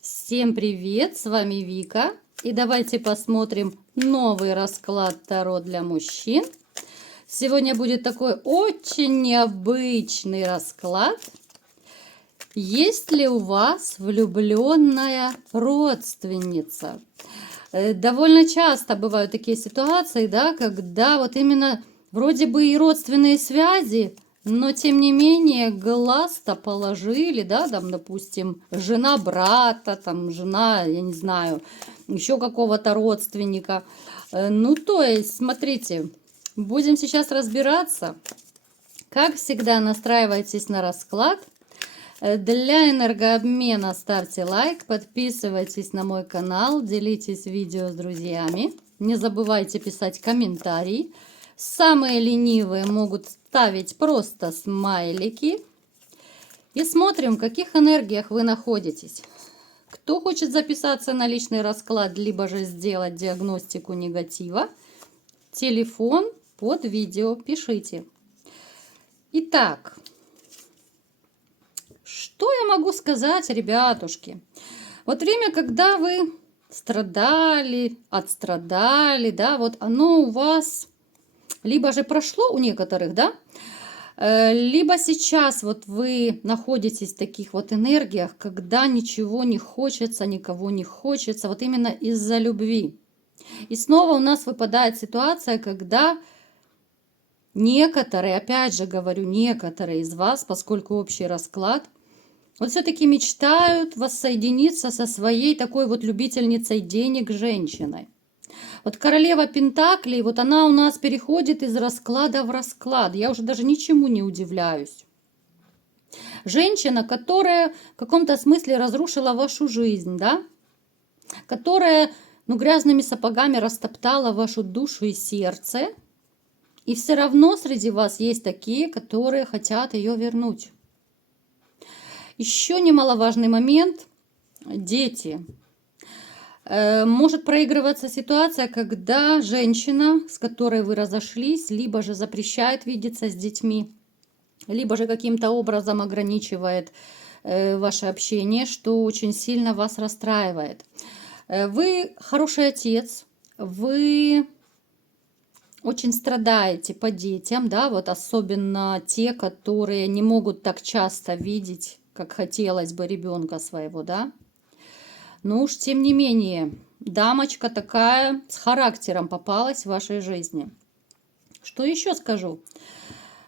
Всем привет, с вами Вика. И давайте посмотрим новый расклад Таро для мужчин. Сегодня будет такой очень необычный расклад. Есть ли у вас влюбленная родственница? Довольно часто бывают такие ситуации, да, когда вот именно вроде бы и родственные связи, но тем не менее глаз-то положили, да, там, допустим, жена брата, там, жена, я не знаю, еще какого-то родственника. Ну, то есть, смотрите, будем сейчас разбираться. Как всегда, настраивайтесь на расклад. Для энергообмена ставьте лайк, подписывайтесь на мой канал, делитесь видео с друзьями. Не забывайте писать комментарии. Самые ленивые могут ставить просто смайлики. И смотрим, в каких энергиях вы находитесь. Кто хочет записаться на личный расклад, либо же сделать диагностику негатива, телефон под видео пишите. Итак, что я могу сказать, ребятушки? Вот время, когда вы страдали, отстрадали, да, вот оно у вас либо же прошло у некоторых, да, либо сейчас вот вы находитесь в таких вот энергиях, когда ничего не хочется, никого не хочется, вот именно из-за любви. И снова у нас выпадает ситуация, когда некоторые, опять же говорю, некоторые из вас, поскольку общий расклад, вот все-таки мечтают воссоединиться со своей такой вот любительницей денег женщиной. Вот королева Пентаклей, вот она у нас переходит из расклада в расклад. Я уже даже ничему не удивляюсь. Женщина, которая в каком-то смысле разрушила вашу жизнь, да? Которая, грязными сапогами растоптала вашу душу и сердце. И все равно среди вас есть такие, которые хотят ее вернуть. Еще немаловажный момент – дети. Может проигрываться ситуация, когда женщина, с которой вы разошлись, либо же запрещает видеться с детьми, либо же каким-то образом ограничивает ваше общение, что очень сильно вас расстраивает. Вы хороший отец, вы очень страдаете по детям, да, вот особенно те, которые не могут так часто видеть, как хотелось бы, ребенка своего, да. Но уж тем не менее, дамочка такая с характером попалась в вашей жизни. Что еще скажу?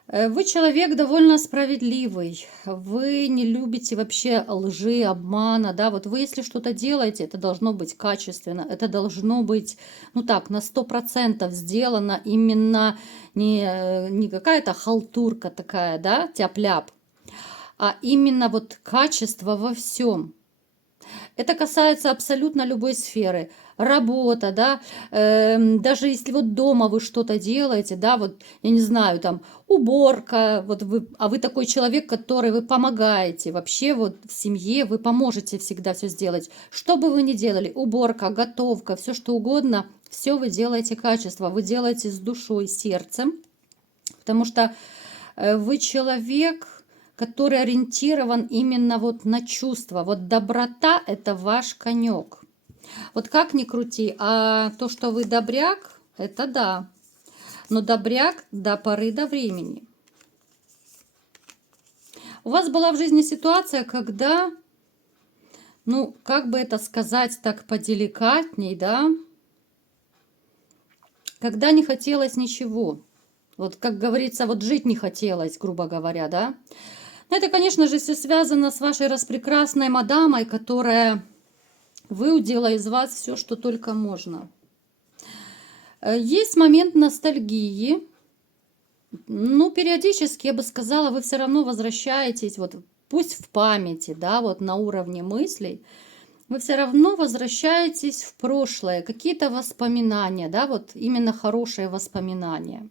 Вы человек довольно справедливый, вы не любите вообще лжи, обмана, да, вот вы если что-то делаете, это должно быть качественно, это должно быть, на 100% сделано именно не какая-то халтурка такая, да, тяп-ляп, а именно вот качество во всем. Это касается абсолютно любой сферы. Работа, да, даже если вот дома вы что-то делаете, да, вот, я не знаю, там, уборка, вот вы, а вы такой человек, который вы помогаете, вообще вот в семье вы поможете всегда все сделать. Что бы вы ни делали, уборка, готовка, все что угодно, все вы делаете качество, вы делаете с душой, сердцем, потому что вы человек, который ориентирован именно вот на чувства. Вот доброта – это ваш конек. Вот как ни крути, а то, что вы добряк, это да. Но добряк до поры до времени. У вас была в жизни ситуация, когда, как бы это сказать так поделикатней, да, когда не хотелось ничего. Вот, как говорится, вот жить не хотелось, грубо говоря, да. Это, конечно же, все связано с вашей распрекрасной мадамой, которая выудила из вас все, что только можно. Есть момент ностальгии. Периодически, я бы сказала, вы все равно возвращаетесь, вот пусть в памяти, да, вот на уровне мыслей, вы все равно возвращаетесь в прошлое, какие-то воспоминания, да, вот именно хорошие воспоминания.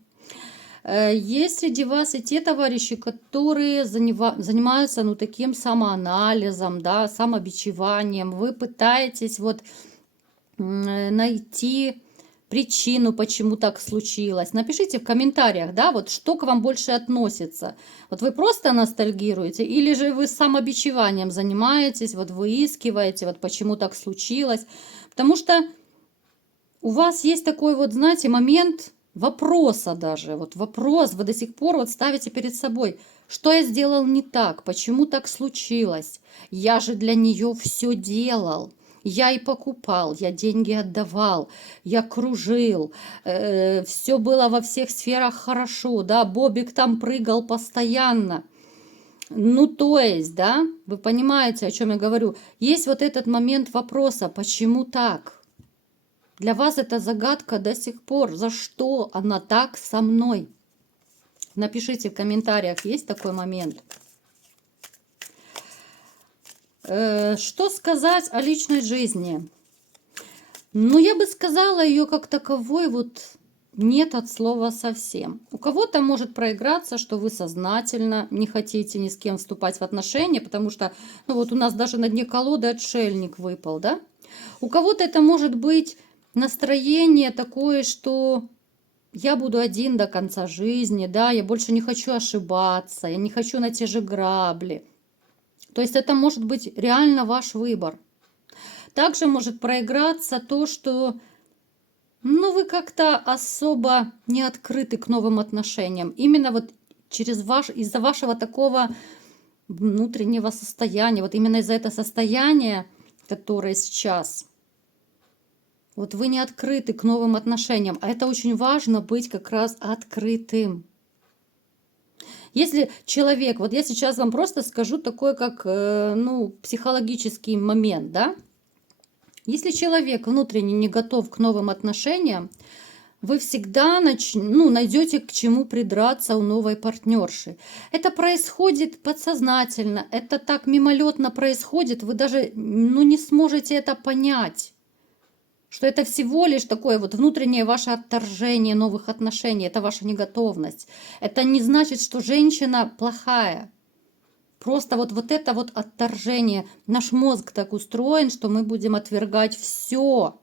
Есть среди вас и те товарищи, которые занимаются таким самоанализом, да, самобичеванием. Вы пытаетесь вот найти причину, почему так случилось. Напишите в комментариях, да, вот что к вам больше относится. Вот вы просто ностальгируете или же вы самобичеванием занимаетесь, вот выискиваете, вот почему так случилось. Потому что у вас есть такой вот, знаете, момент вопроса даже. Вот вопрос вы до сих пор вот ставите перед собой. Что я сделал не так? Почему так случилось? Я же для нее все делал. Я и покупал, я деньги отдавал, я кружил, все было во всех сферах хорошо, да, Бобик там прыгал постоянно. Ну, то есть, да, вы понимаете, о чем я говорю. Есть вот этот момент вопроса, почему так? Для вас это загадка до сих пор. За что она так со мной? Напишите в комментариях, есть такой момент. Что сказать о личной жизни? Ну, я бы сказала, ее как таковой вот нет от слова совсем. У кого-то может проиграться, что вы сознательно не хотите ни с кем вступать в отношения, потому что, ну вот у нас даже на дне колоды отшельник выпал, да? У кого-то это может быть настроение такое, что я буду один до конца жизни, да, я больше не хочу ошибаться, я не хочу на те же грабли. То есть это может быть реально ваш выбор. Также может проиграться то, что ну, вы как-то особо не открыты к новым отношениям. Именно вот из-за вашего такого внутреннего состояния, вот именно из-за этого состояния, которое сейчас, вот вы не открыты к новым отношениям. А это очень важно быть как раз открытым. Если человек, вот я сейчас вам просто скажу такой, как, ну, психологический момент, да? Если человек внутренне не готов к новым отношениям, вы всегда найдете к чему придраться у новой партнерши. Это происходит подсознательно, это так мимолетно происходит, вы даже не сможете это понять. Что это всего лишь такое вот внутреннее ваше отторжение новых отношений, это ваша неготовность. Это не значит, что женщина плохая. Просто вот это вот отторжение. Наш мозг так устроен, что мы будем отвергать все.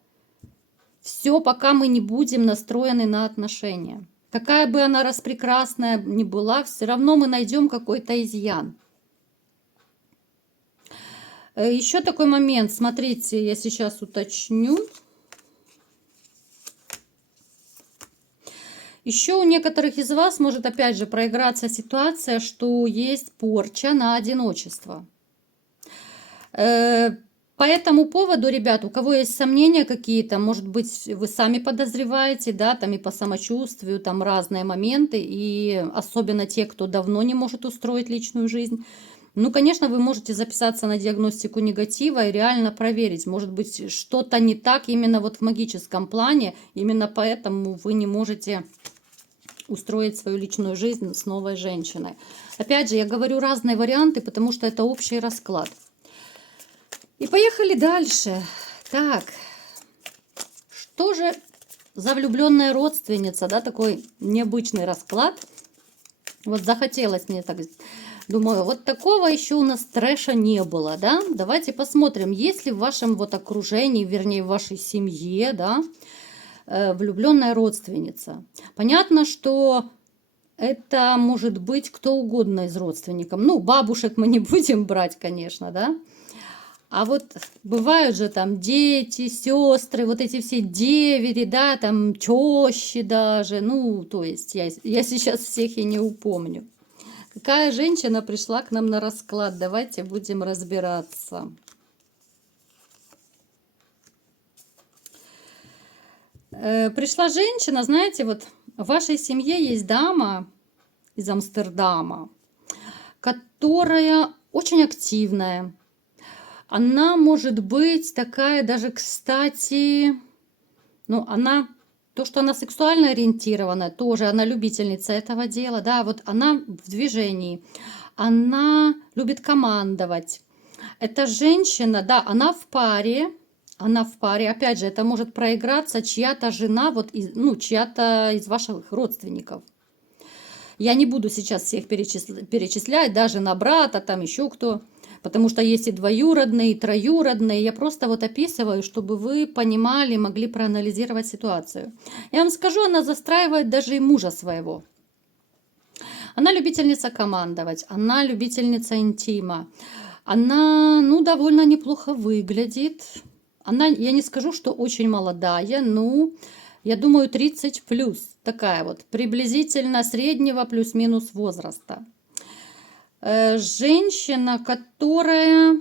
Все, пока мы не будем настроены на отношения. Какая бы она распрекрасная ни была, все равно мы найдем какой-то изъян. Еще такой момент. Смотрите, я сейчас уточню. Еще у некоторых из вас может опять же проиграться ситуация, что есть порча на одиночество. По этому поводу, ребят, у кого есть сомнения какие-то, может быть, вы сами подозреваете, да, там и по самочувствию, там разные моменты, и особенно те, кто давно не может устроить личную жизнь. Ну, конечно, вы можете записаться на диагностику негатива и реально проверить. Может быть, что-то не так именно вот в магическом плане, именно поэтому вы не можете устроить свою личную жизнь с новой женщиной. Опять же, я говорю разные варианты, потому что это общий расклад. И поехали дальше. Так, что же за влюбленная родственница, да, такой необычный расклад. Вот захотелось мне так, думаю, вот такого еще у нас трэша не было, да. Давайте посмотрим, есть ли в вашем вот окружении, вернее, в вашей семье, да, влюбленная родственница. Понятно, что это может быть кто угодно из родственников. Ну, бабушек мы не будем брать, конечно, да. А вот бывают же там дети, сестры, вот эти все девери, да, там тещи даже. Ну, то есть я сейчас всех и не упомню. Какая женщина пришла к нам на расклад? Давайте будем разбираться. Пришла женщина, знаете, вот в вашей семье есть дама из Амстердама, которая очень активная. Она может быть такая даже, кстати, ну, то, что она сексуально ориентирована, тоже она любительница этого дела, да, вот она в движении, она любит командовать. Эта женщина, да, она в паре, опять же, это может проиграться чья-то жена, вот, чья-то из ваших родственников. Я не буду сейчас всех перечислять, даже на брата, там еще кто. Потому что есть и двоюродные, и троюродные. Я просто вот описываю, чтобы вы понимали, могли проанализировать ситуацию. Я вам скажу, она застраивает даже и мужа своего. Она любительница командовать, она любительница интима. Она, ну, довольно неплохо выглядит. Она, я не скажу, что очень молодая, ну, я думаю, 30 плюс. Такая вот, приблизительно среднего плюс-минус возраста. Женщина, которая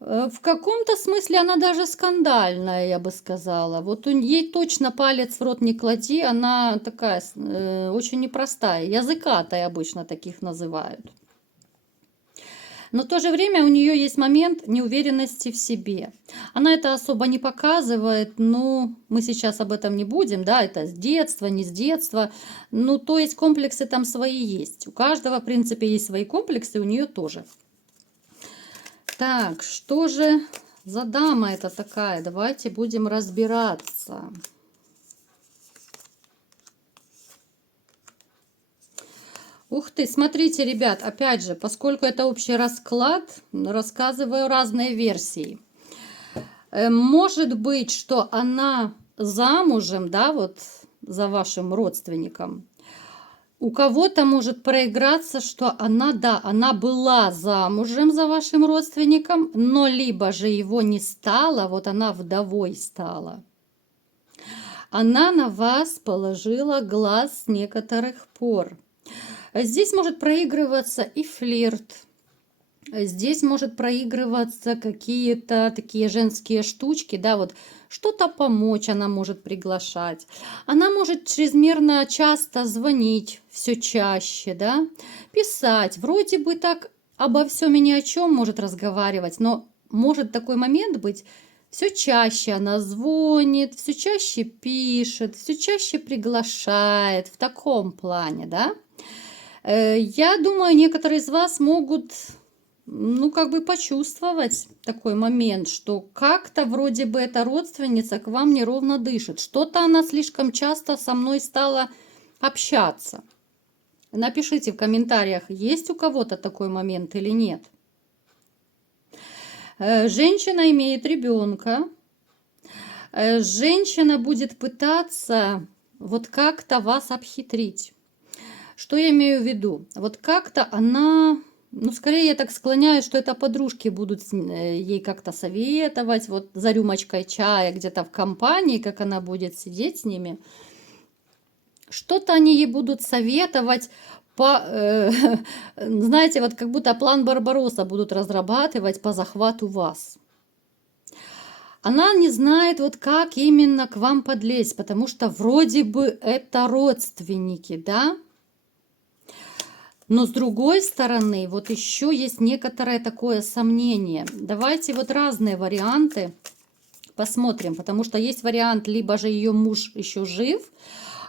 в каком-то смысле она даже скандальная, я бы сказала. Вот ей точно палец в рот не клади, она такая очень непростая, языкатая обычно таких называют. Но в то же время у нее есть момент неуверенности в себе. Она это особо не показывает, но мы сейчас об этом не будем, да, это с детства, не с детства. Ну, то есть комплексы там свои есть. У каждого, в принципе, есть свои комплексы, у нее тоже. Так, что же за дама это такая? Давайте будем разбираться. Ух ты, смотрите, ребят, опять же, поскольку это общий расклад, рассказываю разные версии. Может быть, что она замужем, да, вот за вашим родственником. У кого-то может проиграться, что она, да, она была замужем за вашим родственником, но либо же его не стало, вот она вдовой стала. Она на вас положила глаз с некоторых пор. Здесь может проигрываться и флирт. Здесь может проигрываться какие-то такие женские штучки, да, вот что-то помочь она может приглашать. Она может чрезмерно часто звонить, все чаще, да, писать. Вроде бы так обо всем и ни о чем может разговаривать, но может такой момент быть, все чаще она звонит, все чаще пишет, все чаще приглашает в таком плане, да. Я думаю, некоторые из вас могут, ну, как бы почувствовать такой момент, что как-то вроде бы эта родственница к вам неровно дышит. Что-то она слишком часто со мной стала общаться. Напишите в комментариях, есть у кого-то такой момент или нет. Женщина имеет ребенка. Женщина будет пытаться вот как-то вас обхитрить. Что я имею в виду? Вот как-то она, ну, скорее я так склоняюсь, что это подружки будут ей как-то советовать, вот за рюмочкой чая где-то в компании, как она будет сидеть с ними. Что-то они ей будут советовать, знаете, вот как будто план Барбаросса будут разрабатывать по захвату вас. Она не знает, вот как именно к вам подлезть, потому что вроде бы это родственники, да? Но с другой стороны, вот еще есть некоторое такое сомнение. Давайте вот разные варианты посмотрим, потому что есть вариант, либо же ее муж еще жив,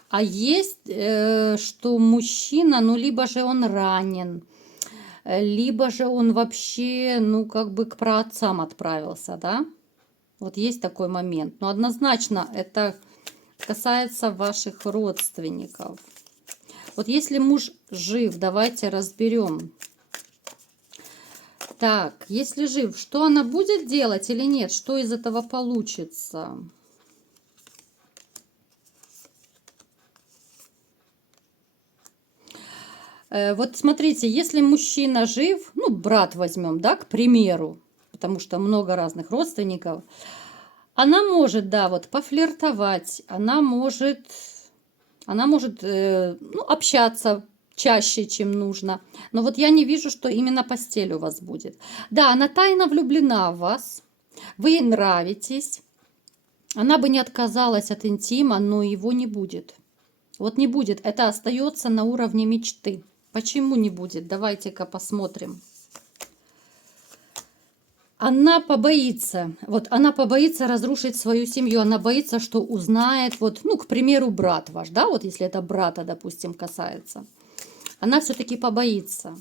а есть, что мужчина, ну, либо же он ранен, либо же он вообще, ну, как бы к праотцам отправился, да? Вот есть такой момент. Но однозначно это касается ваших родственников. Вот если муж жив, давайте разберем. Так, если жив, что она будет делать или нет? Что из этого получится? Вот смотрите, если мужчина жив, ну, брат возьмем, да, к примеру, потому что много разных родственников, она может, да, вот пофлиртовать, она может ну, общаться чаще, чем нужно. Но вот я не вижу, что именно постель у вас будет. Да, она тайно влюблена в вас, вы ей нравитесь. Она бы не отказалась от интима, но его не будет. Вот не будет, это остается на уровне мечты. Почему не будет? Давайте-ка посмотрим. Она побоится, вот она побоится разрушить свою семью, она боится, что узнает, вот, ну, к примеру, брат ваш, да, вот если это брата, допустим, касается, она все-таки побоится.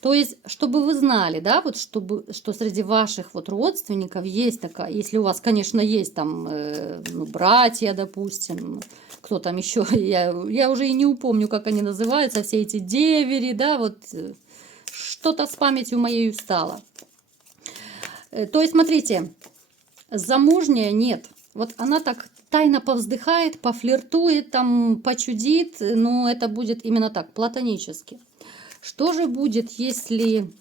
То есть, чтобы вы знали, да, вот, что среди ваших вот родственников есть такая, если у вас, конечно, есть там, ну, братья, допустим, кто там еще, я уже и не упомню, как они называются, все эти девери, да, вот, что-то с памятью моей стало. То есть, смотрите, замужняя нет. Вот она так тайно повздыхает, пофлиртует, там, почудит, но это будет именно так, платонически. Что же будет, если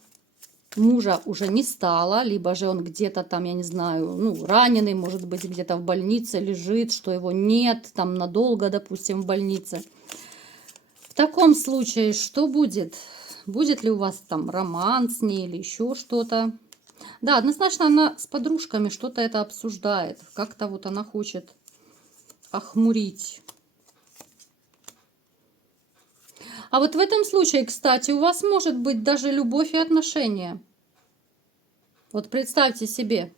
мужа уже не стало, либо же он где-то там, я не знаю, ну, раненый, может быть, где-то в больнице лежит, что его нет, там надолго, допустим, в больнице. В таком случае что будет? Будет ли у вас там роман с ней или еще что-то? Да, однозначно она с подружками что-то это обсуждает. Как-то вот она хочет охмурить. А вот в этом случае, кстати, у вас может быть даже любовь и отношения. Вот представьте себе.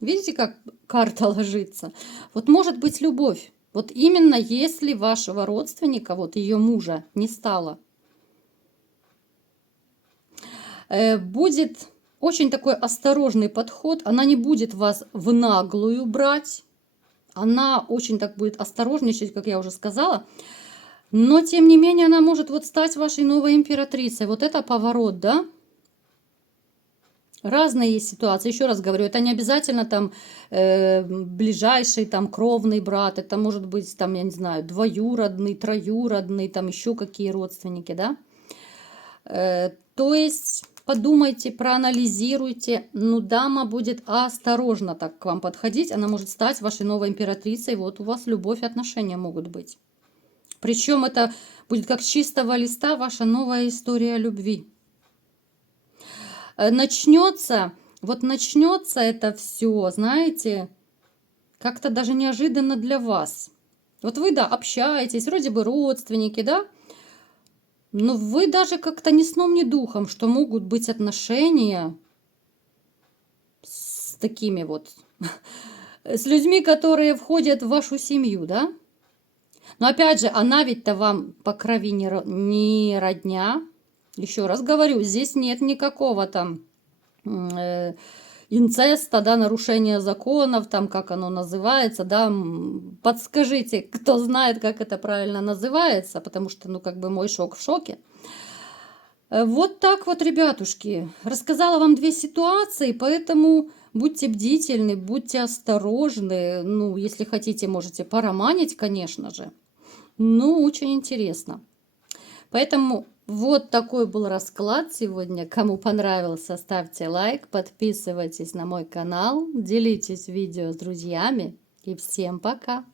Видите, как карта ложится? Вот может быть любовь. Вот именно если вашего родственника, вот ее мужа, не стало. Будет очень такой осторожный подход. Она не будет вас в наглую брать. Она очень так будет осторожничать, как я уже сказала. Но, тем не менее, она может вот стать вашей новой императрицей. Вот это поворот, да? Разные есть ситуации. Еще раз говорю, это не обязательно там ближайший, там кровный брат. Это может быть, там, я не знаю, двоюродный, троюродный, там еще какие родственники, да? То есть подумайте, проанализируйте. Ну, дама будет осторожно так к вам подходить. Она может стать вашей новой императрицей. Вот у вас любовь и отношения могут быть. Причем это будет как с чистого листа ваша новая история любви. Начнется это все, знаете, как-то даже неожиданно для вас. Вот вы, да, общаетесь, вроде бы родственники, да, но вы даже как-то ни сном, ни духом, что могут быть отношения с такими вот, с людьми, которые входят в вашу семью, да. Но опять же, она ведь-то вам по крови не родня. Еще раз говорю, здесь нет никакого там инцеста, да, нарушения законов, там, как оно называется, да, подскажите, кто знает, как это правильно называется, потому что, ну, как бы мой шок в шоке. Вот так вот, ребятушки, рассказала вам две ситуации, поэтому будьте бдительны, будьте осторожны, ну, если хотите, можете пороманить, конечно же, ну, очень интересно. Поэтому вот такой был расклад сегодня. Кому понравился, ставьте лайк, подписывайтесь на мой канал, делитесь видео с друзьями. И всем пока!